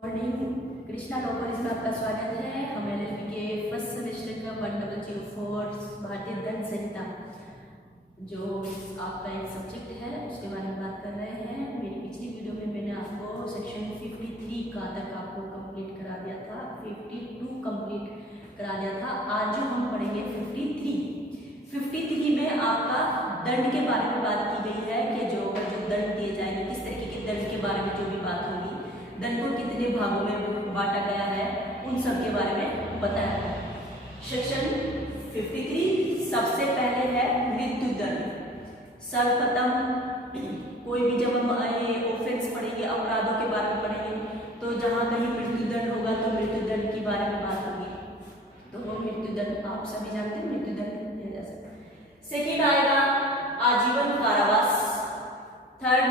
Morning Krishna law college में आपका स्वागत है। हम एलएलबी के फर्स्ट सेमेस्टर का 1004 भारतीय दंड संहिता जो आपका एक सब्जेक्ट है उसके बारे में बात कर रहे हैं। मेरी पिछली वीडियो में मैंने आपको सेक्शन 53 का तक आपको कंप्लीट करा दिया था, 52 कंप्लीट करा दिया था। आज जो हम पढ़ेंगे 53 में आपका दंड के बारे में बात की गई है कि जो दंड दिए जाएंगे, किस तरीके के दंड के बारे में जो भी बात होगी, दंड को कितने भागों में बांटा गया है, उन सब के बारे में बताया है। सेक्शन 53 सबसे पहले है मृत्यु दंड। सर्वप्रथम कोई भी जब हम ऑफेंस पढ़ेंगे, अपराधों के बारे में पढ़ेंगे, तो जहां कहीं मृत्यु दंड होगा तो मृत्यु दंड के बारे में बात होगी। तो वो मृत्यु दंड आप सभी जानते हैं, मृत्यु दंड दिया जा सकता है। सेकेंड आएगा आजीवन कारावास। थर्ड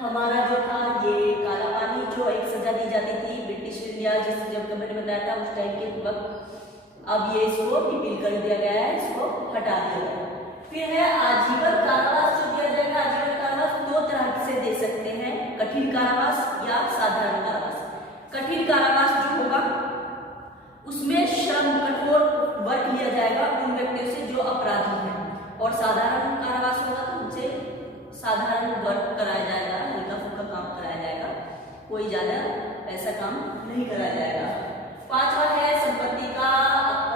हमारा जो था ये काला पानी, जो एक सजा दी जाती थी ब्रिटिश इंडिया, जैसे जब मैंने बताया था उस टाइम के वक्त, अब ये इसको रिपील कर दिया गया है, इसको हटा दिया गया है। फिर है आजीवन कारावास जो दिया जाएगा। आजीवन कारावास दो तरह से दे सकते हैं, कठिन कारावास या साधारण कारावास। कठिन कारावास जो होगा उसमें श्रम कठोर वर्क लिया जाएगा उन व्यक्तियों से जो अपराधी हैं, और साधारण कारावास होगा तो उनसे साधारण वर्क कराया जाएगा, हल्का फुल्का काम कराया जाएगा, कोई ज्यादा ऐसा काम नहीं कराया जाएगा। पांचवा है संपत्ति का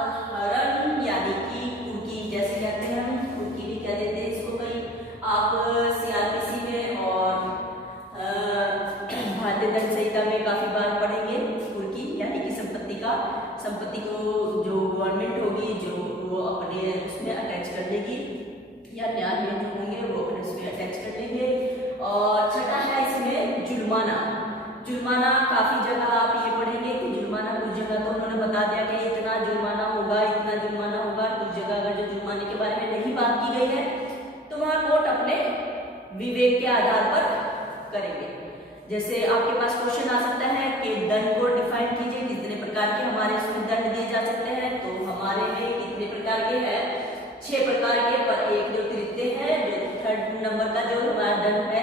अपहरण यानी कि कुर्की, जैसे कहते हैं हम कुर्की भी कह देते हैं इसको, कहीं आप सीआरपीसी में और भारतीय दंड संहिता में काफी बार पढ़ेंगे। कुर्की यानी कि संपत्ति को जो गवर्नमेंट होगी जो वो अपने उसमें अटैच कर लेगी, या न्याय में जो होंगे वो अपने उसमें अटैच कर लेंगे। और छठा है इसमें जुर्माना। जुर्माना काफी जगह आप ये पढ़ेंगे कि जुर्माना, कुछ जगह तो उन्होंने बता दिया कि इतना जुर्माना होगा, इतना जुर्माना होगा। कुछ जगह अगर जो जुर्माने के बारे में नहीं बात की गई है तो वहां कोर्ट अपने विवेक के आधार पर करेंगे। जैसे आपके पास क्वेश्चन आ सकता है कि दंड को डिफाइन कीजिए, कितने प्रकार के हमारे इसमें दंड दिए जा सकते हैं। तो हमारे में कितने प्रकार के हैं? 6 प्रकार के, पर एक जो तृतीय है, जो थर्ड नंबर का जो हमारा दंड है,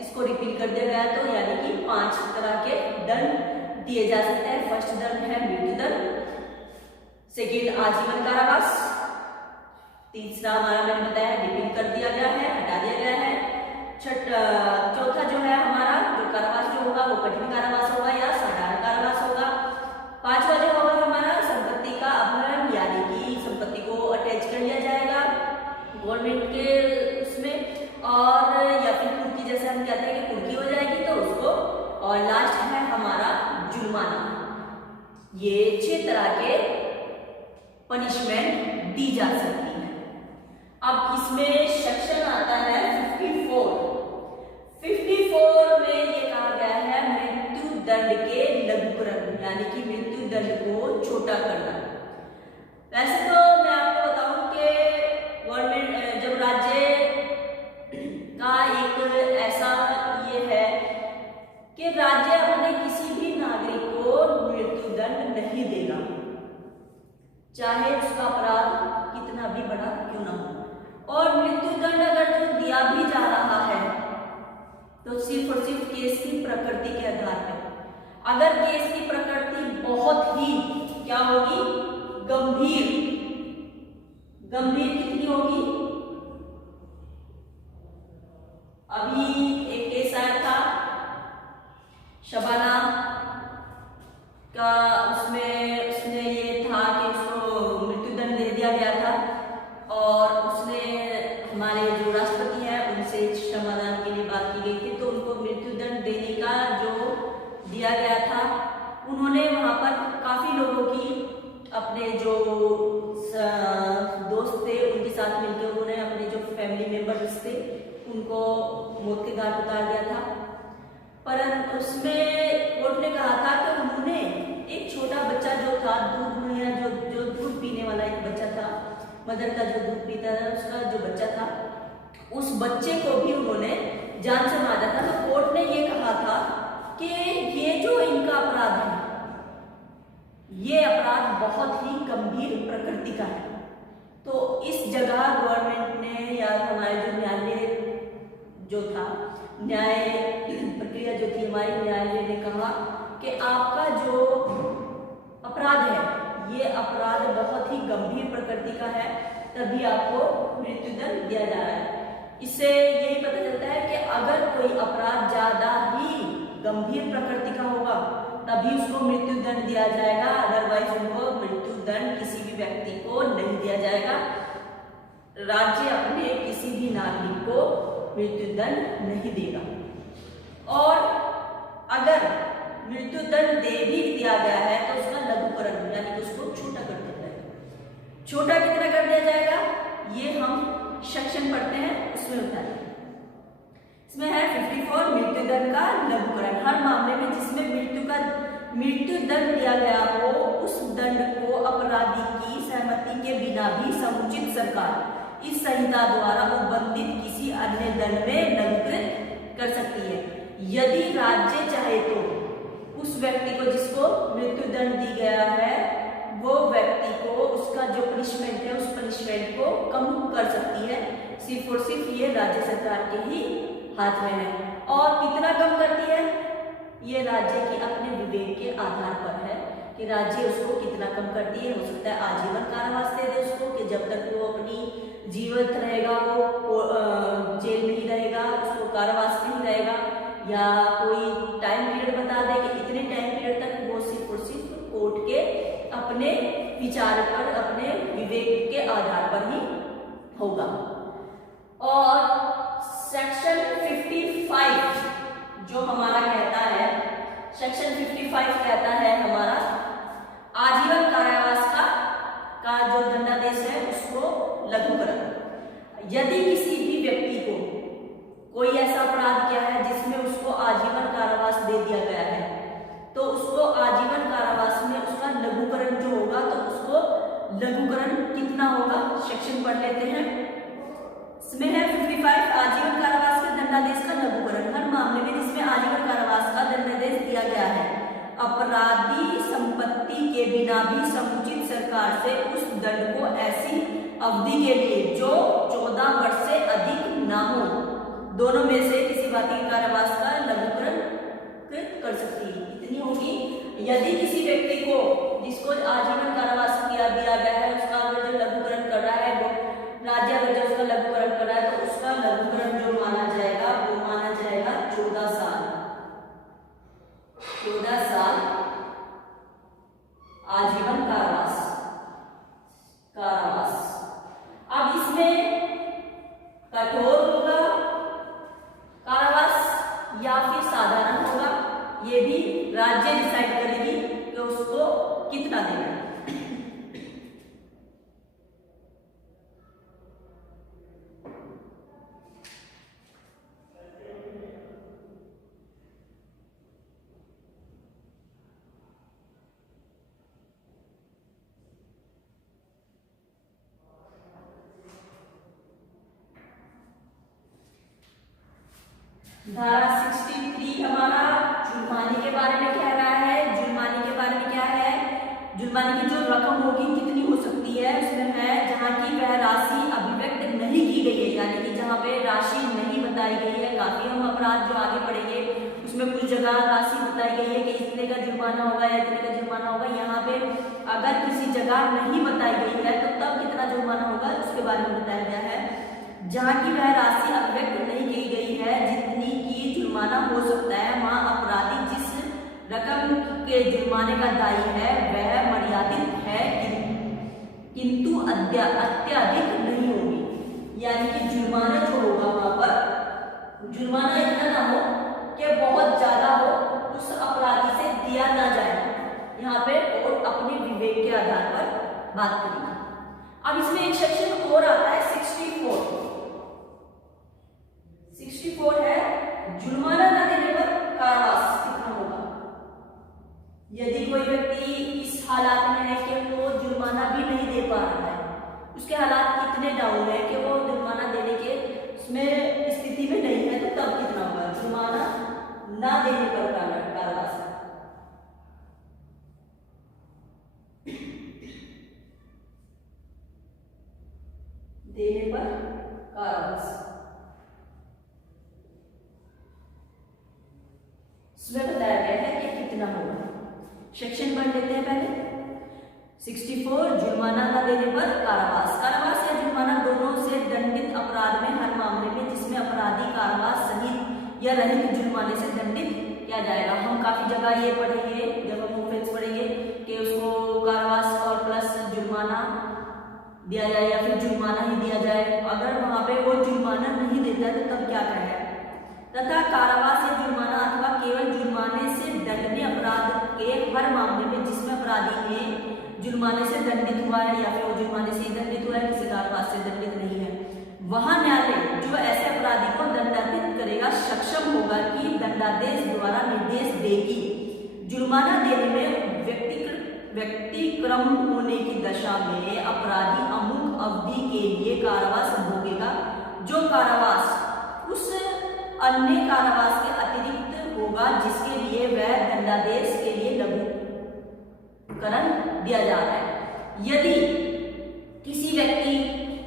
इसको रिपीट कर दिया गया, तो यानी कि 5 तरह के दंड दिए जा सकते हैं। फर्स्ट दंड है मृत्यु दंड, सेकेंड आजीवन कारावास, तीसरा हमारा मैंने बताया रिपीट कर दिया गया है, हटा दिया गया है। चौथा जो है हमारा जो कारावास जो होगा वो कठिन कारावास होगा या साधारण कारावास होगा। पांचवा जो होगा हमारा संपत्ति का अपहरण, यानी कि संपत्ति को अटैच कर लिया जाएगा गवर्नमेंट के उसमें, और या फिर कुर्की, जैसे हम कहते हैं कि कुर्की हो जाएगी तो उसको। और लास्ट है हमारा जुर्माना। ये 6 तरह के पनिशमेंट दी जा सकती है। अब इसमें सेक्शन आता है 54 में ये कहा गया है मृत्यु दंड के लघुकरण, यानी कि मृत्यु दंड को छोटा करना। वैसे तो मैं आपको बताऊं कि गवर्नमेंट जब राज्य का एक ऐसा ये है कि राज्य अपने किसी भी नागरिक को मृत्यु दंड नहीं देगा, चाहे उसका अपराध कितना भी बड़ा क्यों ना हो। और मृत्यु दंड अगर जो दिया भी जा रहा है तो सिर्फ और सिर्फ केस की प्रकृति के आधार पर। अगर केस की प्रकृति बहुत ही क्या होगी, गंभीर कितनी होगी? अभी एक केस आया था शबाना का, उसने ये था कि उसको मृत्यु दंड दे दिया गया था, और उसने हमारे जो राष्ट्रपति हैं उनसे क्षमादान के लिए बात की गई थी, तो उनको मृत्यु दंड देने का जो दिया गया था, उन्होंने वहां पर काफी लोगों की, अपने जो दोस्त थे उनके साथ मिलकर उन्होंने अपने जो फैमिली मेंबर्स थे उनको मौत के घाट उतार दिया था। पर उसमें कोर्ट ने कहा था कि उन्होंने एक छोटा बच्चा जो था, जो दूध पीने वाला एक बच्चा था, मदर का जो दूध पीता था उसका जो बच्चा था, उस बच्चे को भी उन्होंने जान से मारा था। तो कोर्ट ने ये कहा था कि ये जो इनका अपराध है, ये अपराध बहुत ही गंभीर प्रकृति का है। तो इस जगह गवर्नमेंट ने या हमारे जो न्यायालय जो था, न्याय प्रक्रिया जो थी हमारी, न्यायालय ने कहा कि आपका का है तभी आपको मृत्युदंड दिया जा रहा है। इससे यही पता चलता है कि अगर कोई अपराध ज्यादा ही गंभीर प्रकृति का होगा तभी उसको मृत्युदंड दिया जाएगा, अदरवाइज उनको मृत्युदंड किसी भी व्यक्ति को नहीं दिया जाएगा। राज्य अपने किसी भी नागरिक को मृत्युदंड नहीं देगा। और अगर मृत्युदंड दे भी दिया गया है तो उसका लघुकरण यानी कि उसको छोटा कर दिया जाएगा। छोटा कितना कर दिया जाएगा ये हम सेक्शन पढ़ते हैं उसमें बताएंगे। इसमें है 54 मृत्युदंड का लघुकरण। हर मामले में जिसमें मृत्युदंड दिया गया हो उस दंड को अपराधी की सहमति के बिना भी समुचित सरकार इस संहिता द्वारा उल्लंघित किसी अन्य दंड में लघुकृत कर सकती है। यदि राज्य चाहे तो उस व्यक्ति को जिसको मृत्युदंड दी गया है वो व्यक्ति को उसका जो पनिशमेंट है उस पनिशमेंट को कम कर सकती है। सिर्फ और सिर्फ ये राज्य सरकार के ही हाथ में है। और कितना कम करती है ये राज्य की अपने विवेक के आधार पर है कि राज्य उसको कितना कम करती है। हो सकता है आजीवन कारावास दे दे उसको कि जब तक वो अपनी जीवित रहेगा वो जेल में ही रहेगा, उसको कारावास में ही रहेगा, या कोई टाइम पीरियड बता दे कि इतने टाइम पीरियड तक वो सिर्फ और सिर्फ कोर्ट के अपने विचार पर अपने विवेक के आधार पर ही होगा। और सेक्शन 55 जो हमारा कहता है, सेक्शन 55 कहता है हमारा आजीवन कारावास का जो दंडादेश है उसको लघुकरण। यदि किसी भी व्यक्ति को कोई ऐसा अपराध किया है जिसमें उसको आजीवन कारावास दे दिया गया है तो उसको आजीवन कारावास में उसका लघुकरण जो होगा तो उसको लघुकरण कितना होगा सेक्शन पढ़ लेते हैं। इसमें है 55 आजीवन कारावास के दंडादेश का लघुकरण। हर मामले में जिसमें आजीवन कारावास का दंडादेश दिया गया है अपराधी संपत्ति के बिना भी समुचित सरकार से उस दंड को ऐसी अवधि के लिए जो 14 वर्ष से अधिक ना हो दोनों में से किसी बाती कारावास का लघुकरण कर सकती है। इतनी होगी। यदि किसी व्यक्ति को जिसको आजीवन कारावास दिया गया है उसका अगर जो लघुकरण कर रहा है वो राज्य अगर जो उसका लघुकरण कर रहा है तो उसका लघुकरण जो माना जाएगा वो माना जाएगा 14 साल। 14 साल आजीवन कारावास। अब इसमें कठोर होगा कारावास या फिर साधारण होगा ये भी राज्य डिसाइड करेगी कि उसको कितना देना है। धारा 63 हमारा जुर्माने के बारे में कह रहा है। जुर्माने के बारे में क्या है, जुर्माने की जो रकम होगी कितनी हो सकती है उसमें है जहां की वह राशि अभिव्यक्त नहीं की गई है, यानी कि जहां पे राशि नहीं बताई गई है। काफी हम अपराध जो आगे पढ़ेंगे उसमें कुछ जगह राशि बताई गई है कि इतने का जुर्माना होगा या इतने का जुर्माना होगा। यहाँ पे अगर किसी जगह नहीं बताई गई है तो तब कितना जुर्माना होगा उसके बारे में बताया गया है। जहाँ की वह राशि अभिव्यक्त नहीं की गई है जितनी की जुर्माना हो सकता है वहाँ अपराधी जिस रकम के जुर्माने का दायी है वह मर्यादित है किंतु अत्यधिक नहीं होगी। यानी कि जुर्माना जो होगा वहां पर जुर्माना इतना ना हो कि बहुत ज्यादा हो, उस अपराधी से दिया ना जाए। यहाँ पे कोर्ट अपने विवेक के आधार पर बात करेगी। अब इसमें एक सेक्शन और आता है 64 है जुर्माना न देने पर कारावास कितना होगा। यदि कोई व्यक्ति इस हालात में है कि वो जुर्माना भी नहीं दे पा रहा है, उसके हालात कितने डाउन है कि वो जुर्माना देने के उसमें स्थिति में नहीं है, तो तब कितना होगा जुर्माना ना देने पर कारावास। देने पर कारावास इसमें बताया गया है कि कितना होगा। सेक्शन पढ़ लेते हैं पहले 64 जुर्माना न देने पर कारावास। कारावास या जुर्माना दोनों से दंडित अपराध में हर मामले में जिसमें अपराधी कारावास सहित या रहित जुर्माने से दंडित किया जाएगा। हम काफी जगह ये पढ़ेंगे जब हम ऑफेंस पढ़ेंगे कि उसको कारावास और प्लस जुर्माना दिया जाए या फिर जुर्माना ही दिया जाए। अगर वहां पे वो जुर्माना नहीं देता तो तब क्या करें। तथा कारावास या जुर्माना अथवा केवल जुर्माने से दंडनीय अपराध के हर मामले में जिसमें अपराधी ने जुर्माने से दंडित हुआ है या फिर वो जुर्माने से दंडित हुआ है, किसी कारावास से दंडित नहीं है, वहां न्यायालय जो ऐसे अपराधी को दंडाधित करेगा सक्षम होगा कि दंडादेश द्वारा निर्देश देगी जुर्माना देने में व्यक्तिक्रम होने की दशा में अपराधी अमुक अवधि के लिए कारावास भोगेगा, जो कारावास उस अन्य कारावास के अतिरिक्त होगा जिसके लिए वह दंडादेश के लिए लघुकरण दिया जा रहा है। यदि किसी व्यक्ति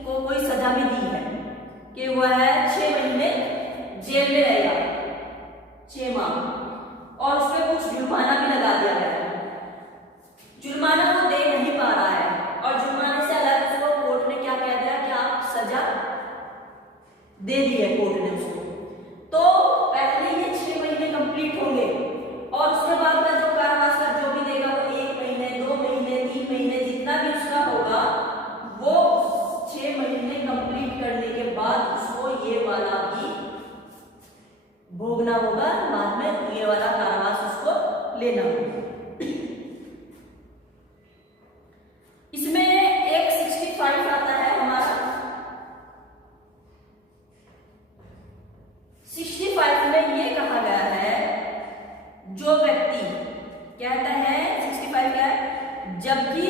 को कोई सजा भी दी है कि वह 6 महीने जेल में रहेगा, 6 माह, और उसमें कुछ जुर्माना भी लगा दिया गया है, जुर्माना वो दे नहीं पा रहा है और जुर्माने से अलग उसको कोर्ट ने क्या कह दिया कि आप सजा दे दी है कोर्ट ने उसको, तो पहले ये 6 महीने कंप्लीट होंगे और उसके बाद का जो कारावास का जो भी देगा वो 1 महीने 2 महीने 3 महीने जितना भी उसका होगा वो 6 महीने कंप्लीट करने के बाद उसको ये वाला भी भोगना होगा, बाद में ये वाला कारावास उसको लेना होगा। इसमें एक 65 आता है हमारा। 65 में ये कहा गया है जो व्यक्ति कहता है 65 क्या है, जबकि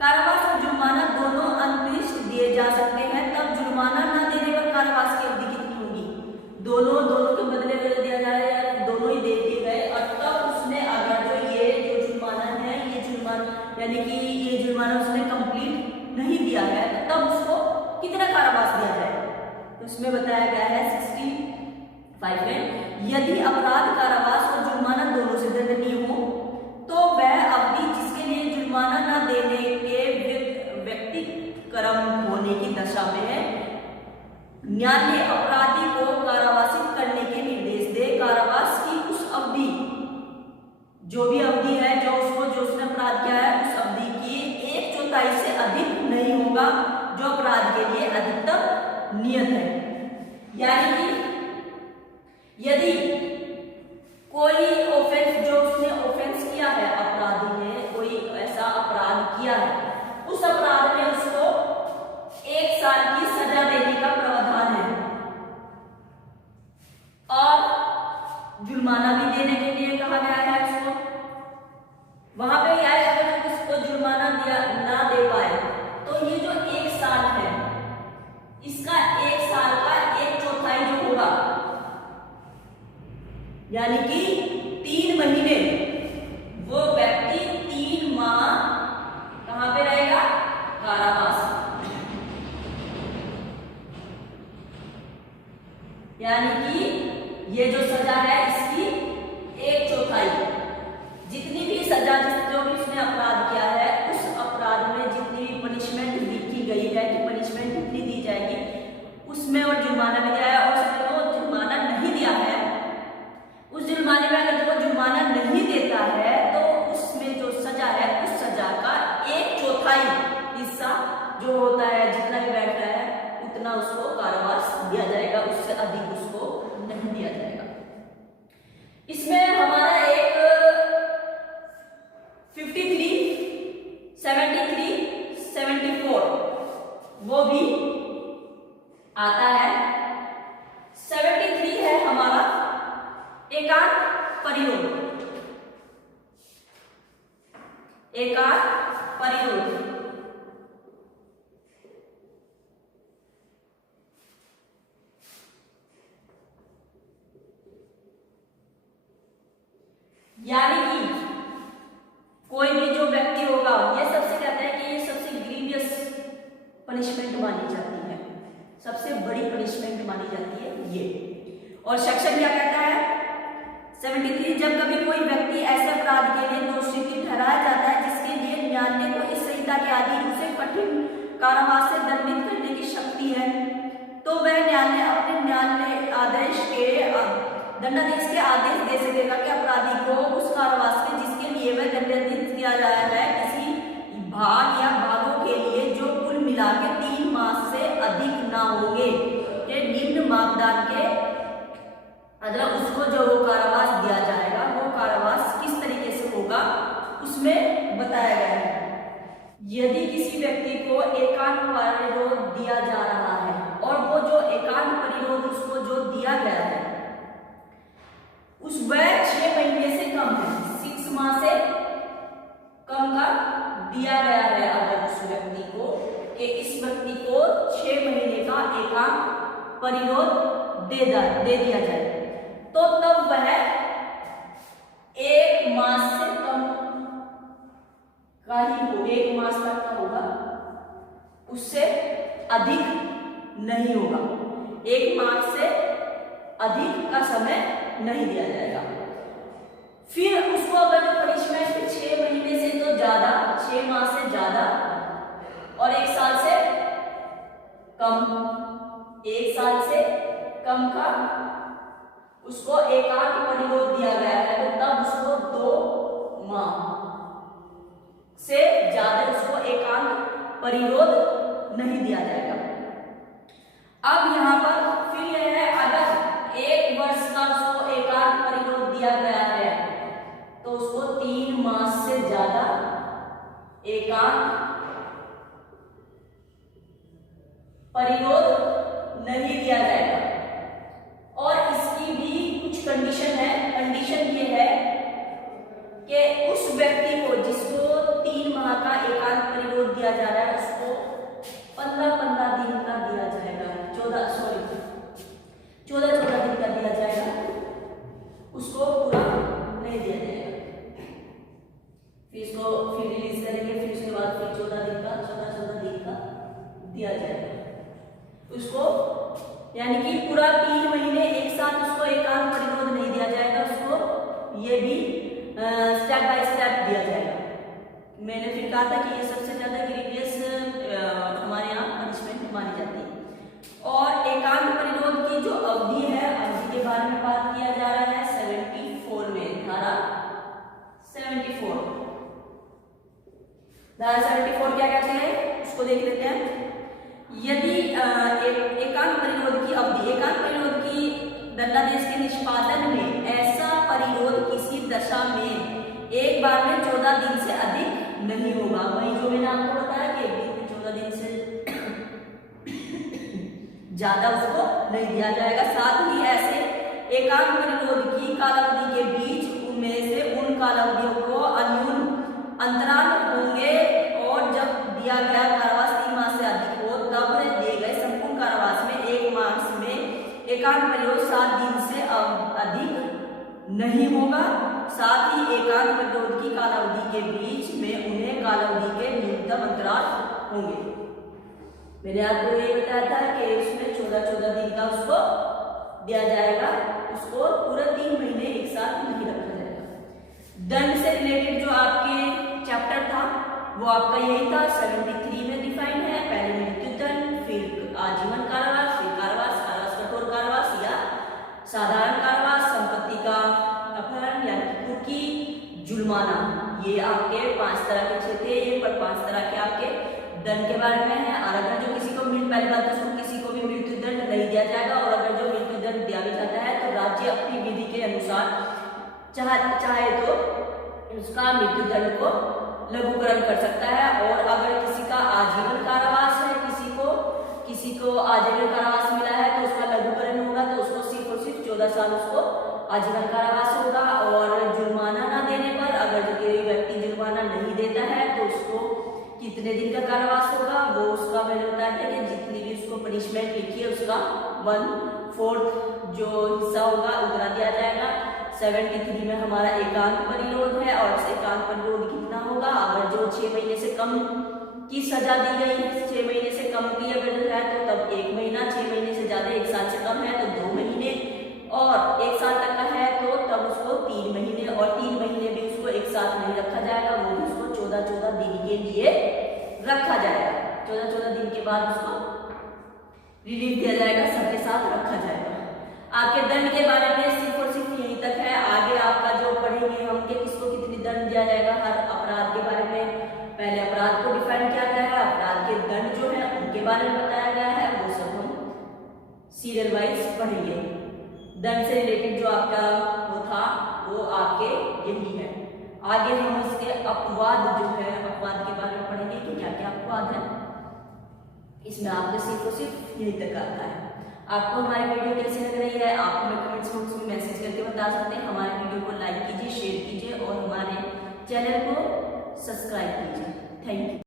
कारावास और जुर्माना दोनों अनिर्दिष्ट दिए जा सकते हैं तब जुर्माना न देने पर कारावास की अवधि कितनी होगी। दोनों के बदले में दिया जाए या दोनों ही दे दिए गए और तब उसने अगर जो जुर्माना है ये जुर्माना यानी कि ये जुर्माना उसने कंप्लीट नहीं दिया है तो तब उसको कितना कारावास दिया जाए। तो उसमें बताया गया है 65 में यदि अपराध कारावास और जुर्माना दोनों से दंडनीय हो तो वह अवधि जिसके लिए जुर्माना न देने के व्यक्तिक्रम होने की दशा में न्यायालय अपराधी को कारावासित करने के निर्देश दे। कारावास की उस अवधि जो भी अवधि है जो उसने अपराध किया है उस अवधि की 1/4 से अधिक नहीं होगा जो अपराध के लिए अधिकतम नियत है। यानी कि यदि कोई ऑफेंस जो उसने ऑफेंस किया है, अपराधी ने कोई ऐसा अपराध किया है, उस अपराध में उसको 1 साल की सजा देने का प्रावधान है और जुर्माना भी देने के लिए कहा गया है उसको। वहां पे क्या है, अगर उसको जुर्माना ना दे पाए तो ये जो 1 साल है इसका 1 साल का 1/4 जो होगा यानी कि 3 महीने वो व्यक्ति 3 माह कहां पे रहेगा, कारावास। यानी कि ये जो सजा है इसकी 1/4 जितनी भी सजा जो भी उसने अपराध किया है उस अपराध में जितनी भी पनिशमेंट लिखी गई है कि पनिशमेंट कितनी दी जाएगी उसमें और जुर्माना भी दिया है और उसने वो जुर्माना नहीं दिया है उस जुर्माने में अगर वो जुर्माना नहीं देता है तो उसमें जो सजा है उस सजा का 1/4 हिस्सा जो होता है जितना भी बैठता है उतना उसको कारावास दिया जाएगा, उससे अधिक उसको नहीं दिया जाएगा। इसमें हमारा एक 53, 73, 74 वो भी आता है। 73 है हमारा एकांत परिरोध। एकांत परिरोध यानी कि कोई भी जो व्यक्ति होगा ये सबसे कहता है कि ये सबसे ग्रीवियस पनिशमेंट मानी जाती है, सबसे बड़ी पनिशमेंट मानी जाती है ये। और सेक्शन क्या कहता है 73, जब कभी कोई व्यक्ति ऐसे अपराध के लिए दोषी ठहराया जाता है जिसके लिए इत्यादि उसे कठिन कारावास से दंडित करने की शक्ति है, तो वह न्यायालय अपने न्यायालय आदेश के दंडादेश के आदेश दे सकेगा कि अपराधी को उस कारावास में जिसके लिए वह दंडित किया जाया है किसी भाग या भागों के लिए जो कुल मिला के 3 मास से अधिक ना होंगे के निम्न मापदंड के मतलब उसको जो वो कारावास दिया जाएगा वो कारावास किस तरीके से होगा उसमें बताया गया है। यदि किसी व्यक्ति को एकांत परिरोध दिया जा रहा है और वो जो एकांत परिरोध उसको जो दिया गया है उस वह 6 महीने से कम है, 6 माह से कम का दिया गया है, अगर उस व्यक्ति को कि इस व्यक्ति को 6 महीने का एकांत परिरोध दे दिया जाए, तो तब वह 1 मास से कम का ही हो, 1 मास तक का होगा, उससे अधिक नहीं होगा। 1 मास से अधिक का समय नहीं दिया जाएगा। फिर उसको अगर पनिशमेंट 6 महीने से तो ज्यादा, 6 माह से ज्यादा और 1 साल से कम, 1 साल से कम का उसको एकांत परिरोध दिया गया है, तो तब उसको 2 माह से ज्यादा उसको एकांत परिरोध नहीं दिया जाएगा। अब यहाँ पर फिर यह है, अगर 1 वर्ष का उसको एकांत परिरोध दिया गया है तो उसको 3 मास से ज्यादा एकांत परिरोध नहीं दिया जाएगा। और इसकी भी कुछ कंडीशन है। कंडीशन ये है कि उस व्यक्ति को जिसको 3 माह का एकांत परिरोध दिया जा रहा है उसको 15-15 दिन का दिया जाएगा, 14 दिन का दिया जाएगा, उसको पूरा नहीं दिया जाएगा। फिर इसको फिर रिलीज करेंगे, फिर उसके बाद फिर 14 दिन का दिया जाएगा उसको, यानी कि पूरा 3 महीने एक साथ उसको एकांत परिरोध नहीं दिया जाएगा, उसको ये भी स्टेप बाय स्टेप दिया जाएगा। मैंने फिर कहा था कि ये सबसे ज्यादा ग्रीवियस हमारे यहाँ पनिशमेंट मानी जाती है। और एकांत परिरोध की जो अवधि है, अवधि के बारे में बात किया जा रहा है 74 में, धारा 74। धारा 74 क्या कहते हैं उसको देख लेते हैं। यदि एकांत परिरोध की अवधि, एकांत परिरोध की दंडादेश के निष्पादन में ऐसा परिरोध किसी दशा में एक बार में 14 दिन से अधिक नहीं होगा। वही जो मैंने आपको बताया कि एक दिन में 14 दिन से ज्यादा उसको नहीं दिया जाएगा। साथ ही ऐसे एकांत परिरोध की कालावधि के बीच उनमें से उन कालावधियों को अन्यून अंतराल होंगे और जब दिया गया कारावास 3 माह से अधिक हो तब दिए गए संपूर्ण कारावास में 1 मास में एकांत परिरोध 7 दिन से अधिक नहीं होगा। साथ ही एकांत परिरोध की कालावधि के बीच में उन्हें कालावधि के न्यूनतम अंतराल होंगे। मैंने आपको ये बताया था कि उसमें 14 दिन का उसको दिया जाएगा, उसको पूरा 3 महीने एक साथ नहीं रखा जाएगा। दंड से रिलेटेड जो आपके चैप्टर था वो आपका यही था, 73 में डिफाइन है। पहले मृत्युदंड, फिर आजीवन कारावास, फिर कारावास, कारावास कठोर कारावास या साधारण कारावास, संपत्ति का अपहरण या कुर्की, जुर्माना। ये आपके 5 तरह के क्षेत्र है, ये पर 5 तरह के आपके दंड के बारे में है। और अगर जो किसी को पहली बात तो किसी को भी मृत्युदंड नहीं दिया जाएगा, और अगर जो मृत्युदंड दिया भी जाता है तो राज्य अपनी विधि के अनुसार चाहे तो उसका मृत्युदंड को लघुकरण कर सकता है। और अगर किसी का आजीवन कारावास है, किसी को आजीवन कारावास मिला है तो उसका लघुकरण होगा, तो उसको सिर्फ और सिर्फ 14 साल उसको आजीवन कारावास होगा। और जुर्माना ना देने पर, अगर जो कोई व्यक्ति जुर्माना नहीं देता है तो उसको कितने दिन का कारावास होगा, वो उसका मैंने बताया था कि जितनी भी उसको पनिशमेंट लिखी है उसका 1/4 जो हिस्सा होगा उतना दिया जाएगा। 73 में हमारा एकांत परिरोध है, और एकांत परिरोध कितना होगा, अगर जो 6 महीने से कम की सजा दी गई है, 6 महीने से कम की अगर है तो तब 1 महीना, 6 महीने से ज्यादा 1 साल से कम है तो 2 महीने, और 1 साल तक का है तो तब उसको 3 महीने, और 3 महीने भी उसको एक साथ नहीं रखा जाएगा, वो भी उसको 14 दिन के लिए रखा जाएगा। 14-14 दिन के बाद उसको रिलीफ दिया जाएगा, सबके साथ रखा जाएगा। आपके दंड के बारे में सिर्फ और सिर्फ यहीं तक है। आगे आपका जो पढ़ेंगे हम कि किसको कितनी दंड दिया जाएगा, हर अपराध के बारे में पहले अपराध को डिफाइन किया गया है, अपराध के दंड जो है उनके बारे में बताया गया है, वो सब हम सीरियल वाइज पढ़ेंगे। दंड से रिलेटेड जो आपका वो था वो आपके यही है। आगे हम इसके अपवाद जो है, अपवाद के बारे में पढ़ेंगे कि क्या क्या अपवाद है। इसमें आपको सिर्फ और सिर्फ यही तक आता है। आपको हमारी वीडियो कैसी लग रही है आप हमें कमेंट्स बॉक्स में मैसेज करके बता सकते हैं। हमारे वीडियो को लाइक कीजिए, शेयर कीजिए और हमारे चैनल को सब्सक्राइब कीजिए। Thank you.